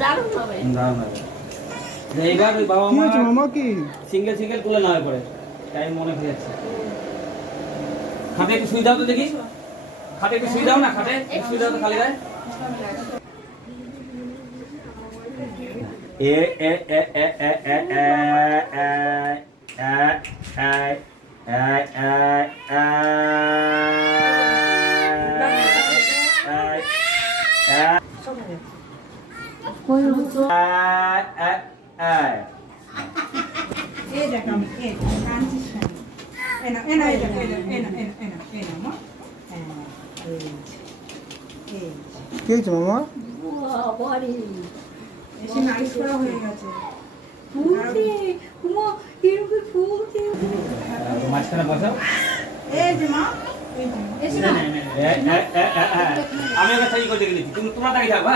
দারুণ হবে। এইবার ওই বাবা কি মা হয়েছে মামা কি সিঙ্গেল সিঙ্গেল তুলে নেওয়ার পরে টাইম মনে হয়ে যাচ্ছে। খাটে একটু শুই দাও তো দেখি, খাটে একটু শুই দাও না, খাটে একটু শুই দাও তো খালি গায়ে। এ এ এ এ এ এ কি হয়েছে মামা? বাবারে এসে নালিশ করা হয়ে গেছে। ফুলছে কুমো এরকম ফুলছে। মাঝখানে বসাও। এই যে মা, এই যে মা। এসে না আমি ওকে সাইজ করে দেখে নিচ্ছি, তুমি তোমরা দাঁড়িয়ে থাকবা।